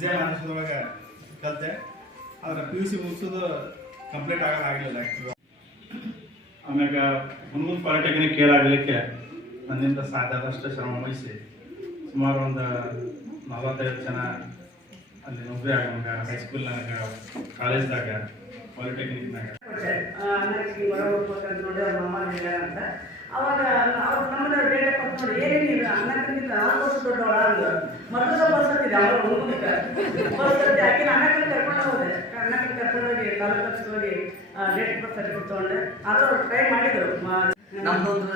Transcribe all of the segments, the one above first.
ವಿಜಯ ಮಹಾರಾಷ್ಟ್ರದೊಳಗೆ ಕಲಿತೆ. ಆದರೆ PUC ಮುಗಿಸೋದು complete ಆಗಿರಲಿಲ್ಲ ಆ್ಯಕ್ಚುಲಿ. ಆಮ್ಯಾಗ ಹುಣಗುಂದ ಪಾಲಿಟೆಕ್ನಿಕ್ ಕೇಳಾಗಲಿಕ್ಕೆ ನನ್ನಿಂದ ಸಾಧ್ಯಾದಷ್ಟು ಶ್ರಮ ವಹಿಸಿ ಸುಮಾರು ಒಂದು 45 ಜನ ಅಲ್ಲಿ ನೌಕರಿ ಆಗ ಹೈಸ್ಕೂಲ್ನಾಗ, ಕಾಲೇಜ್ದಾಗ, ಪಾಲಿಟೆಕ್ನಿಕ್ನಾಗ. ಅವಾಗ ಅವ್ರು ನಮ್ಮನ್ನ ಡೇಟಾ ಕೊಟ್ಟು ನೋಡಿ ಏನೇನಿಲ್ಲ ಅನ್ನಕ್ಕಿಂತ 4 ವರ್ಷ ದೊಡ್ಡವಳ ಅಂದ್ರು. ಮೊದಲ ಬಸ್ ಹತ್ತಿದೆ ಅವ್ರು ಹುಡುಗಕ್ಕೆ ಬಸ್ ಹತ್ತಿ ಆಕಿನ ಅನ್ನಕ್ಕೆ ಕರ್ಕೊಂಡು ಹೋದೆ. ಅನ್ನಕ್ಕೆ ಕರ್ಕೊಂಡೋಗಿ ತಾಲೂಕು ಹೋಗಿ ಡೇಟ್ ಬಸ್ ಸರ್ಟಿಫಿಕೇಟ್ ತೊಗೊಂಡೆ. ಅದು ಅವ್ರು ಟ್ರೈ ಮಾಡಿದ್ರು. ನಮ್ದೊಂದು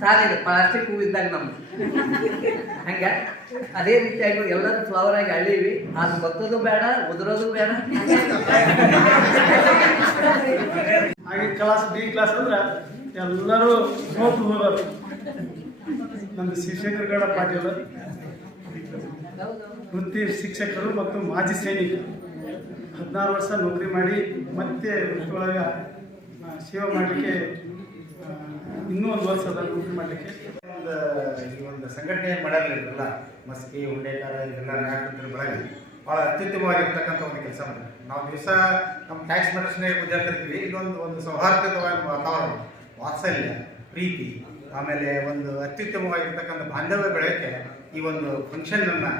ಸಾಲಿದೆ ಪ್ಲಾಸ್ಟಿಕ್ ಹೂ ಇದ್ದಾಗ ನಮ್ದು ಹಂಗೆ ಅದೇ ರೀತಿಯಾಗಿ ಎಲ್ಲರೂ ಫ್ಲವರ್ ಆಗಿ ಅಳೀವಿ. ಅದು ಬತ್ತೋದು ಬೇಡ, ಉದುರೋದು ಬೇಡ. ಹಾಗೆ ಕ್ಲಾಸ್ B ಕ್ಲಾಸ್ ಅಂದ್ರೆ ಎಲ್ಲರೂ ಸೋತು ಹೋಗೋರು. ನಮ್ಮದು ಶಿಕ್ಷಕರುಗಳ ಪಾಟೀಲ್ ವೃತ್ತಿ ಶಿಕ್ಷಕರು ಮತ್ತು ಮಾಜಿ ಸೈನಿಕರು 16 ವರ್ಷ ನೌಕರಿ ಮಾಡಿ ಮತ್ತೆ ವೃತ್ತಿಯೊಳಗೆ ಸೇವೆ ಮಾಡಲಿಕ್ಕೆ ಇನ್ನೂ 1 ವರ್ಷ ಅದ ನೌಕರಿ ಮಾಡಲಿಕ್ಕೆ. ಈ ಒಂದು ಸಂಘಟನೆ ಮಾಡೋದ್ರಲ್ಲ ಮಸ್ಕಿ ಉಂಡೇಕಾರ ಇದೆಲ್ಲ ನಾಯಕರ ಬಳಗ ಭಾಳ ಅತ್ಯುತ್ತಮವಾಗಿರ್ತಕ್ಕಂಥ ಒಂದು ಕೆಲಸ ಮಾಡಿದೆ. ನಾವು ದಿವಸ ನಮ್ಮ ಟ್ಯಾಕ್ಸ್ ಮೆಡಿಸಿನ್ ವಿದ್ಯಾರ್ಥಿರ್ತೀವಿ. ಇಲ್ಲೊಂದು ಸೌಹಾರ್ದಯುತವಾದ ವಾತಾವರಣ, ವಾತ್ಸಲ್ಯ, ಪ್ರೀತಿ, ಆಮೇಲೆ ಒಂದು ಅತ್ಯುತ್ತಮವಾಗಿರ್ತಕ್ಕಂಥ ಬಾಂಧವ್ಯ ಬೆಳೆಯೋಕ್ಕೆ ಈ ಒಂದು ಫಂಕ್ಷನನ್ನು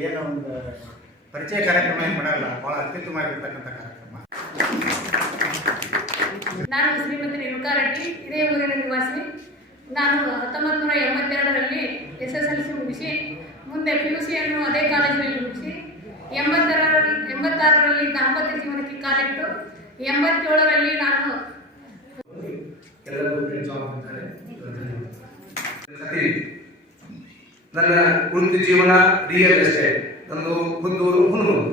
ಏನೋ ಒಂದು ಪರಿಚಯ ಕಾರ್ಯಕ್ರಮ ಏನು ಮಾಡಲ್ಲ, ಭಾಳ ಅತ್ಯುತ್ತಮವಾಗಿರ್ತಕ್ಕಂಥ ಕಾರ್ಯಕ್ರಮ. ನಾನು ಶ್ರೀಮತಿ ರೇಣುಕಾ ರೆಡ್ಡಿ, ಇದೇ ಊರಿನ ನಿವಾಸಿ. ನಾನು 1982ರಲ್ಲಿ SSLC ಮುಗಿಸಿ ಮುಂದೆ PUCಯನ್ನು ಅದೇ ಕಾಲೇಜಿನಲ್ಲಿ ಮುಗಿಸಿ 86ರಲ್ಲಿ ದಾಂಪತ್ಯ ಜೀವನಕ್ಕೆ ಕಾಲಿಟ್ಟು 87ರಲ್ಲಿ ನಾನು ನನ್ನ ವೃತ್ತಿ ಜೀವನ ರಿಯಲ್ ಎಸ್ಟೇಟ್. ನಂದು ಹುದ್ದೂರು ಹುಣಗುಂದ.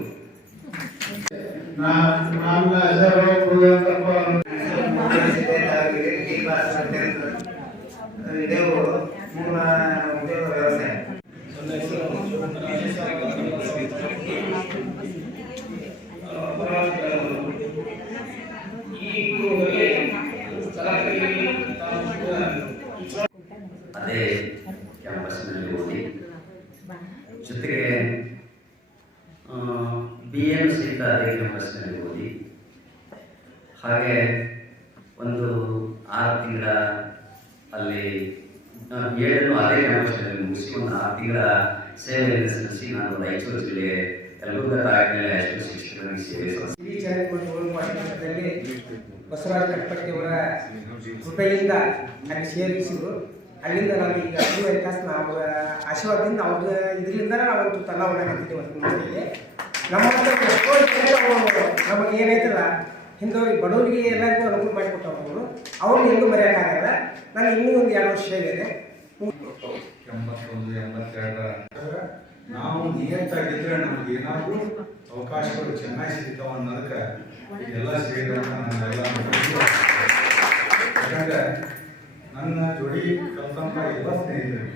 ವ್ಯವಸಾಯ ಅದೇ ಕ್ಯಾಂಪಸ್ನಲ್ಲಿ ಓದಿ, ಜೊತೆಗೆ BM ಸಹಿತ ಅದೇ ಕ್ಯಾಂಪಸ್ನಲ್ಲಿ ಓದಿ, ಹಾಗೆ ಒಂದು 6 ತಿಂಗಳ ಅಲ್ಲಿ 7 ಅದೇ ಕ್ಯಾಂಪಸ್ನಲ್ಲಿ ಮುಗಿಸಿ ಒಂದು 6 ತಿಂಗಳ ಸೇವೆಯನ್ನು ಸಲ್ಲಿಸಿ ನಾನು ರಾಯಚೂರು ಜಿಲ್ಲೆ ಯಲಬುರ್ಗಾ ತಾಲೂಕಿನಲ್ಲಿ ಹೈಸ್ಕೂಲ್ ಶಿಕ್ಷಕರಾಗಿ ಸೇವೆ ಸಲ್ಲಿಸಿದೆ. ಬಸವರಾಜ ಕಟ್ಪಟ್ಟಿಯವರ ಕೃಪೆಯಿಂದ ಅಲ್ಲಿ ಸೇರಿಸಿದ್ರು. ಅಲ್ಲಿಂದ ನಾವು ಈಗ 5 ತಾಸು ನಾವು ಆಶೀರ್ವಾದದಿಂದ ಅವ್ರ ಇದರಿಂದ ನಾವಂತೂ ತಲ್ಲ ಹೊರಗಾಗ್ತಿದ್ದೀವಿ. ನಮಗೆ ಏನೈತಲ್ಲ ಹಿಂದೆ ಬಡವರಿಗೆ ಎಲ್ಲರಿಗೂ ಅನುಕೂಲ ಮಾಡಿಕೊಟ್ಟವರು ಅವ್ರನ್ನ ಎಲ್ಲೂ ಮರೆಯೋಕ್ಕಾಗಲ್ಲ. ನಾನು ಇನ್ನೂ ಒಂದು 2 ವರ್ಷ ಇದೆ. 81, 82 ನಾವು ನಿಯತ್ತಾಗಿದ್ದರೆ ನಮ್ಗೆ ಏನಾದರೂ ಅವಕಾಶಗಳು ಚೆನ್ನಾಗಿ ಸಿಗ್ತಾವ ಅನ್ನೋದಕ್ಕೆ ಎಲ್ಲ ಸೇರಿದಂಥ ನನ್ನೆಲ್ಲ ಯಾಕಂದರೆ ನನ್ನ ಜೋಡಿ ಕಲ್ತಂಥ ಎಲ್ಲ ಸ್ನೇಹಿತರಿಗೆ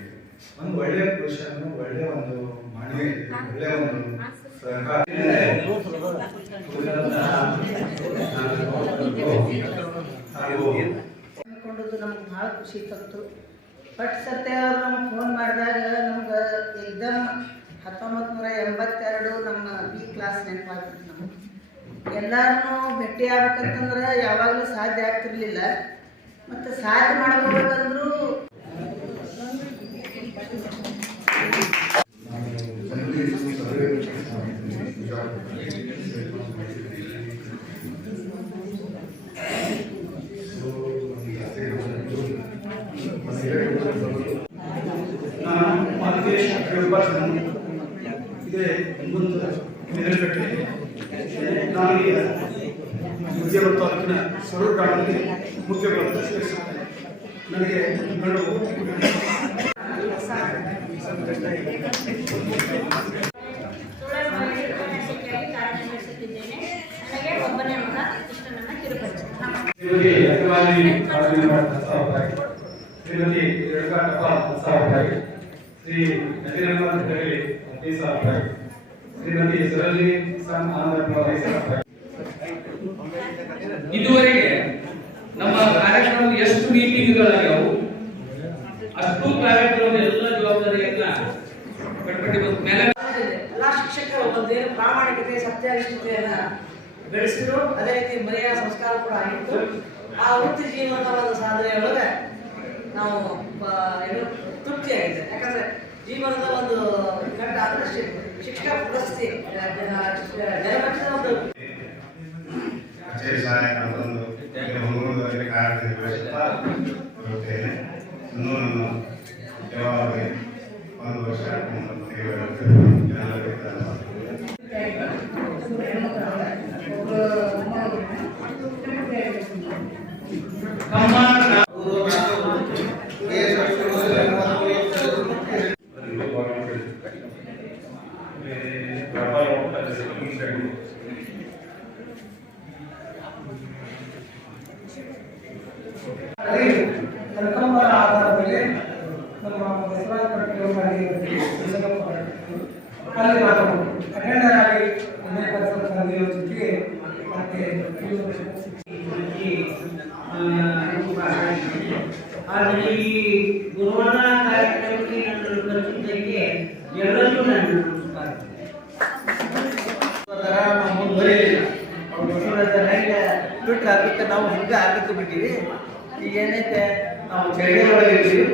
ಒಂದು ಒಳ್ಳೆಯ ಪೊಸಿಷನ್ನು, ಒಳ್ಳೆಯ ಒಂದು ಮಾನ್ಯ, ಒಳ್ಳೆಯ ಒಂದು ಸಹಕಾರ ನಮ್ಗೆ ಭಾಳ ಖುಷಿ ತಂತು. ಬಟ್ ಸತ್ಯ ಅವ್ರು ನಮ್ಗೆ ಫೋನ್ ಮಾಡಿದಾಗ ನಮ್ಗೆ ಎಕ್ದಮ್ 1982 ನಮ್ಮ B ಕ್ಲಾಸ್ ನೆನಪಾಗ್ತದೆ. ನಮ್ಗೆ ಎಲ್ಲರನ್ನೂ ಭೇಟಿ ಆಗ್ಬೇಕಂತಂದ್ರೆ ಯಾವಾಗಲೂ ಸಾಧ್ಯ ಆಗ್ತಿರ್ಲಿಲ್ಲ. ಮತ್ತು ಸಾಧ್ಯ ಮಾಡ್ಕೋಬೇಕಂದ್ರೂ ಇದೇ ಮುಂದೆ ಮೆದಳಕಟ್ಟೆ ನನಗೆ ವಿಜಯಪುರ ತಾಲೂಕಿನ ಸರೂರು ಗ್ರಾಮದಲ್ಲಿ ಮುಖ್ಯ ನನಗೆ ಗಂಡು ಶ್ರೀಮತಿ ರೇಣುಕಾ ಟಪಾಲ್ ಶ್ರೀ ನದಿರಂಗನ ಹೆಗಡೆ 15,000 ರೂಪಾಯಿ, ಶ್ರೀಮತಿ ಸರೋಜಿನಿ ಸನ್ ಆನಂದಪ್ಪ 5,000 ರೂಪಾಯಿ. ಇದುವರೆಗೆ ನಮ್ಮ ಕಾರ್ಯಕ್ರಮ ಎಷ್ಟು ಮೀಟಿಂಗ್ಗಳಾಗ್ಯಾವು ಅಷ್ಟು ಕಾರ್ಯಕ್ರಮದ ಎಲ್ಲ ಜವಾಬ್ದಾರಿಯನ್ನ ಕಟ್ಪಟ್ಟಿ ಮೇಲೆ ಎಲ್ಲ ಶಿಕ್ಷಕರು ಒಂದೇನು ಪ್ರಾಮಾಣಿಕತೆ ಸತ್ಯನಿಷ್ಠತೆಯನ್ನ ಬೆಳೆಸಿದ್ರು. ಅದೇ ರೀತಿ ಮರೆಯ ಸಂಸ್ಕಾರ ಕೂಡ ಆಗಿತ್ತು. ಆ ವೃತ್ತಿ ಜೀವನದ ಒಂದು ಸಾಧನೆ ಒಳಗೆ ನಾವು ಏನು ತೃಪ್ತಿಯಾಗಿದೆ. ಯಾಕಂದ್ರೆ ಜೀವನದ ಒಂದು ಘಟ್ಟ ಅಂದ್ರೆ ಶಿಕ್ಷಕ ಪ್ರಶಸ್ತಿ ಜನಮಟ್ಟದ ಒಂದು ಕಚೇರಿ ಸಹಾಯಕ ಒಂದು ಮಂಗಳೂರಲ್ಲಿ ಕಾರ್ಯದಲ್ಲಿ ಬರುತ್ತೇನೆ. ಇನ್ನೂ ಯಾವಾಗ 1 ವರ್ಷ ಕನಕಾಂಬರ ಆಧಾರದ ಮೇಲೆ ನಮ್ಮ ಬಸವರಾಜ ಪಟ್ಟಣದಲ್ಲಿ ಅಲ್ಲಿ ನಾನು ಅಟೆಂಡರ್ ಆಗಿ ಜೊತೆಗೆ ಮತ್ತೆ ಆದರೆ ಈ ಗುರುವಾರ ಕಾರ್ಯಕ್ರಮಕ್ಕೆ ಕಲಿಸುವುದಕ್ಕೆ ಎಲ್ಲರಿಗೂ ನಾನು ಬಿಟ್ಟು ಅದಕ್ಕೆ ನಾವು ಹಂಗೆ ಆಗಕ್ಕೆ ಬಿಟ್ಟಿವಿ. ಈಗ ಏನೈತೆ ನಾವು ಚಳಿಯೊಳಗೆ ಇರ್ತೀವಿ.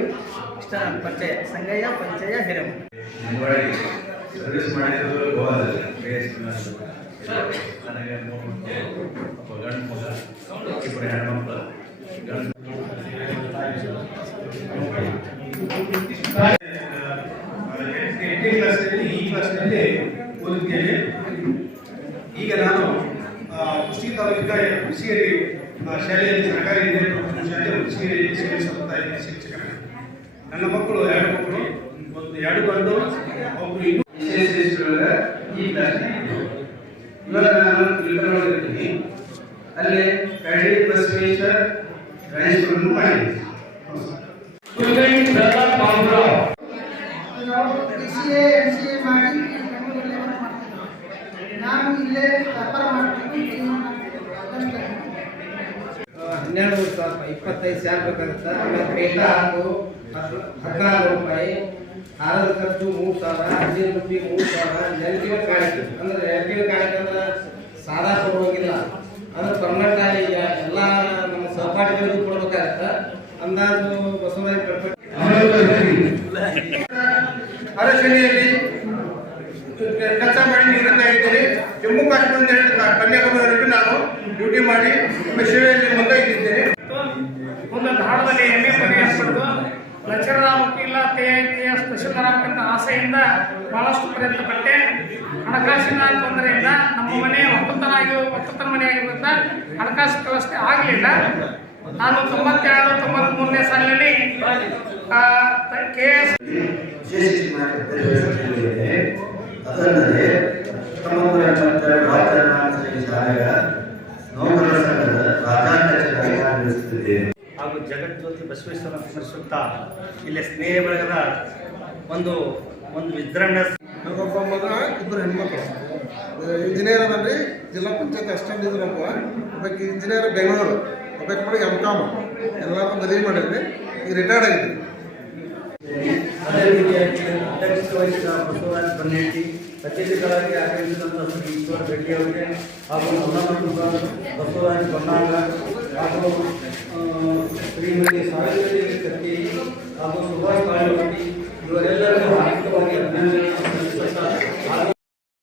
ಇಷ್ಟ ನನ್ನ ಪರಿಚಯ ಸಂಗಯ್ಯ ಪರಿಚಯ ಹಿರಮ್ಮ. ಸರ್ವಿಸ್ ಮಾಡಿದ್ರು ಗೋವಾದಲ್ಲಿ ನನಗೆ ಗಂಡು ಮಗ ಇಬ್ಬರು ಹೆಣ್ಮಕ್ಳು. ಈ ಕ್ಲಾಸ್ನಲ್ಲಿ ಓದಿದ್ದೇನೆ. ಈಗ ನಾನು ಕುಷ್ಟಗಿ ತಾಲೂಕಿನ ಹುಣಸೇರಿ ಶಾಲೆಯಲ್ಲಿ ಸರ್ಕಾರಿ ಹಿರಿಯ ಪ್ರಾಥಮಿಕ ಶಾಲೆ ಹುಣಸೇರಿ ಸೇವೆ ಸಲ್ಲಿಸ್ತಾ ಇದ್ದೀನಿ ಶಿಕ್ಷಕ. ನನ್ನ ಮಕ್ಕಳು 2 ಮಕ್ಕಳು, ಒಂದು 2 ಗಂಡು, ಒಬ್ಬರು ಇನ್ನೂ ಈ ಕ್ಲಾಸ್ನಲ್ಲಿ. ಇವಾಗ ನಾನು ಇರ್ತೀನಿ. ಅಲ್ಲಿ ಕರಡಿ ಬಸವೇಶ್ವರ ಹೈಸ್ಕೂಲನ್ನು ಮಾಡಿದ್ದೀನಿ. BCA MCA ಮಾಡಿ ಬೆಂಗಳೂರಲ್ಲಿ ವರ್ಕ್ ಮಾಡ್ತಿದ್ದೆ. ನಾನು ಇಲ್ಲೇ ವ್ಯಾಪಾರ ಮಾಡ್ತೀನಿ. 12 ವರ್ಷ 25 ಸಾವಿರ ಬೇಕಾಗುತ್ತೆ. ಆಮೇಲೆ ಪೇಟ ಹಾಕು 14 ರೂಪಾಯಿ, ಹಾರದ ಖರ್ಚು 3000, ಅರ್ಜಿನ ದುಡ್ಡಿ 3000, ನೆಗೆಟಿವ್ ಕಾಣಿಕೆ ಅಂದ್ರೆ ನೆಗೆಟಿವ್ ಕಾಣಿಕೆ ಅಂದ್ರೆ ಸಾಲ ಕೊಡುವಾಗಿಲ್ಲ, ಅಂದ್ರೆ ಪರ್ಮನೆಂಟ್ ಆಗಿ ಎಲ್ಲ ನಮ್ಮ ಸಹಪಾಠಿಗಳಿಗೂ ಕೊಡ್ಬೇಕಾಗತ್ತೆ. ಅಂದಾಜು ಬಸವರಾಜ ಅರಸನೆಯಲ್ಲಿ ಕೆಲಸ ಮಾಡಿ ನಿವೃತ್ತ ಆಗಿದ್ದೇನೆ. ಜಮ್ಮು ಕಾಶ್ಮೀರದಿಂದ ಕನ್ಯಾಕುಮಾರಿ ನಾನು ಡ್ಯೂಟಿ ಮಾಡಿ ನಿಮ್ಮ ಸೇವೆಯಲ್ಲಿ ಮುಂದಾಗಿದ್ದೇನೆ. ಒಂದು ಧಾರವಾಡದಲ್ಲಿ MA ಪದವಿ ಪಡೆದು ಲೆಕ್ಚರರ್ ವಕೀಲ TIS ತಹಶೀಲ್ದಾರ್ ಆಗಬೇಕಂತ ಆಸೆಯಿಂದ ಬಹಳಷ್ಟು ಪ್ರಯತ್ನ ಪಟ್ಟೆ. ಹಣಕಾಸಿನ ತೊಂದರೆಯಿಂದ ನಮ್ಮ ಮನೆ ಒಕ್ಕೂತನ ಮನೆ ಆಗಿರೋದ್ರಿಂದ ಹಣಕಾಸು ವ್ಯವಸ್ಥೆ ಆಗಲಿಲ್ಲ. ನಾನು 92-93ನೇ ಸಾಲಿನಲ್ಲಿ KS ಅದಲ್ಲದೆ 1982 ರಾಜ್ಯ ಶಾಲೆಯ ನೌಕರರ ಸಂಘದ ರಾಜ್ಯಾಧ್ಯಕ್ಷರಾಗಿ ಕಾರ್ಯನಿರ್ವಹಿಸುತ್ತಿದ್ದೇನೆ. ಹಾಗೂ ಜಗಜ್ಯೋತಿ ಬಸವೇಶ್ವರ ಸುತ್ತ ಇಲ್ಲಿ ಸ್ನೇಹ ಬಳಗದ ಒಂದು ವಿಜೃಂಭಣೆ. ಒಬ್ಬ ಮಗ, 2 ಹೆಣ್ಮಕ್ಳು. ಇಂಜಿನಿಯರ್ ಅದನ್ರಿ, ಜಿಲ್ಲಾ ಪಂಚಾಯತ್ ಅಸಿಸ್ಟೆಂಟ್ ಇದ್ರಪ್ಪ. ಒಬ್ಬಕ್ಕೆ ಇಂಜಿನಿಯರ್ ಬೆಂಗಳೂರು, ಒಬ್ಬಕ್ಕೆ ಮಾಡಿ MCOM ಎಲ್ಲರೂ ಮದುವೆ ಮಾಡಿದ್ವಿ. ಈಗ ರಿಟೈರ್ಡ್ ಆಗಿದ್ವಿ. ಅದೇ ರೀತಿಯಾಗಿ ಅಧ್ಯಕ್ಷತೆ ವಹಿಸಿದ ಬಸವರಾಜ ಬನ್ನೇಟಿ, ಅತಿಥಿಗಳಾಗಿ ಆಗಮಿಸಿದಂಥ ಶ್ರೀ ಈಶ್ವರ ರೆಡ್ಡಿ ಅವರಿಗೆ ಹಾಗೂ ಬಸವರಾಜ ಬನ್ನಾಳ ಹಾಗೂ ಶ್ರೀಮತಿ ಸಾವಿತ್ರಿ ಕತ್ತಿ ಹಾಗೂ ಸುಭಾಷ್ ಕಾಳಿಮಟ್ಟಿ ಇವರೆಲ್ಲರಿಗೂ